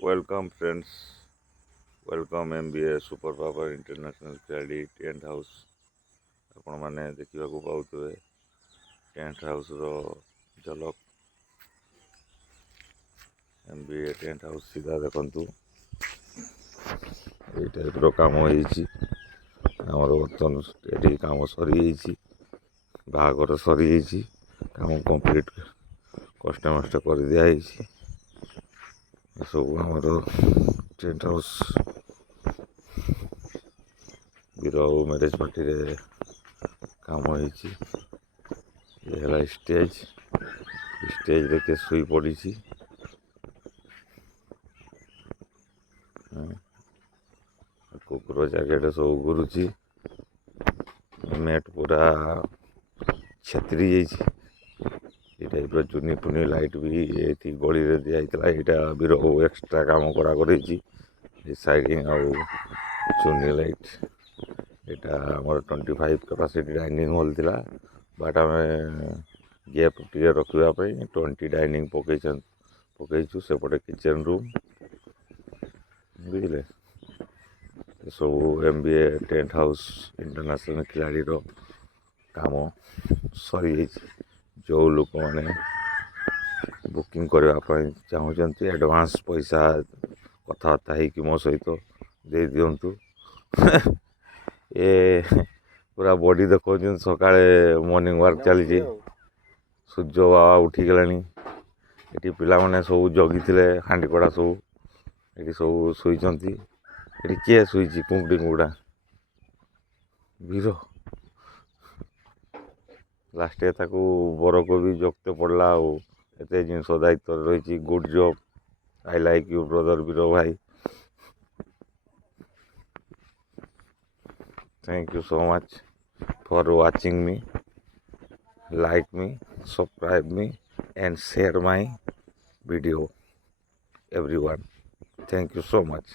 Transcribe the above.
Welcome friends, welcome MBA Super Power International Clady Tent House। ଆପଣମାନେ ଦେଖିବାକୁ ପାଉଥିବେ tent ହାଉସ୍ର ଝଲକ। MBA tent house ସିଧା ଦେଖନ୍ତୁ, ଏଇ ଟାଇପ୍ର କାମ ହେଇଛି। ଆମର ବର୍ତ୍ତମାନ ଏଠି କାମ ସରିଯାଇଛି, ବାହାଘର ସରିଯାଇଛି, କାମ କମ୍ପ୍ଲିଟ୍ କଷ୍ଟମଷ୍ଟ କରିଦିଆହେଇଛି। ଏସବୁ ଆମର ଟେଣ୍ଟ ହାଉସ୍ ବିବାହ ମ୍ୟାରେଜ୍ ପାର୍ଟିରେ କାମ ହେଇଛି। ଇଏ ହେଲା ଷ୍ଟେଜ୍ରେ କିଏ ଶୋଇ ପଡ଼ିଛି। କୁକୁର ଚାରିଆଡ଼େ ସବୁ ଘୁରୁଛି। ମ୍ୟାଟ୍ ପୁରା ଛେତରି ଯାଇଛି। ଏଇ ଟାଇପ୍ର ଚୁନି ଫୁନି ଲାଇଟ୍ ବି ଏଠି ଗଳିରେ ଦିଆହେଇଥିଲା। ଏଇଟା ବିର ଏକ୍ସଟ୍ରା କାମ କରାକରେଇଛି। ଏ ସାଇଡ଼ିଂ ଆଉ ଚୁନି ଲାଇଟ୍। ଏଇଟା ଆମର 25 କାପାସିଟି ଡାଇନିଂ ହଲ୍ ଥିଲା, ବଟ୍ ଆମେ ଗ୍ୟାପ୍ ଟିକେ ରଖିବା ପାଇଁ 20 ଡାଇନିଂ ପକେଇଛୁ। ସେପଟେ କିଚେନ୍ ରୁମ୍, ବୁଝିଲେ। ଏସବୁ MBA ଟେଣ୍ଟ ହାଉସ୍ ଇଣ୍ଟରନ୍ୟାସନାଲ୍ ଖେଳାଳିର କାମ ସରିଯାଇଛି। ଯେଉଁ ଲୋକମାନେ ବୁକିଂ କରିବା ପାଇଁ ଚାହୁଁଛନ୍ତି ଆଡ଼ଭାନ୍ସ ପଇସା କଥାବାର୍ତ୍ତା ହେଇକି ମୋ ସହିତ ଦେଇ ଦିଅନ୍ତୁ। ଏ ପୁରା ବଡ଼ି ଦେଖାଉଛନ୍ତି। ସକାଳେ ମର୍ଣ୍ଣିଂ ୱାକ୍ ଚାଲିଛି। ସୂର୍ଯ୍ୟ ବାବା ଉଠିଗଲାଣି। ଏଠି ପିଲାମାନେ ସବୁ ଜଗିଥିଲେ, ହାଣ୍ଡିକଡ଼ା ସବୁ ଏଠି ସବୁ ଶୋଇଛନ୍ତି। ଏଠି କିଏ ଶୋଇଛି? କୁଙ୍କୁଡ଼ା ବୀର ଲାଷ୍ଟରେ ତାକୁ ବରକୋବି ଜଗତେ ପଡ଼ିଲା। ଆଉ ଏତେ ଜିନିଷ ଦାୟିତ୍ୱରେ ରହିଛି। Good job, I like you brother Bir ଭାଇ। Thank you so much for watching me. Like me, subscribe me and share my video everyone. Thank you so much.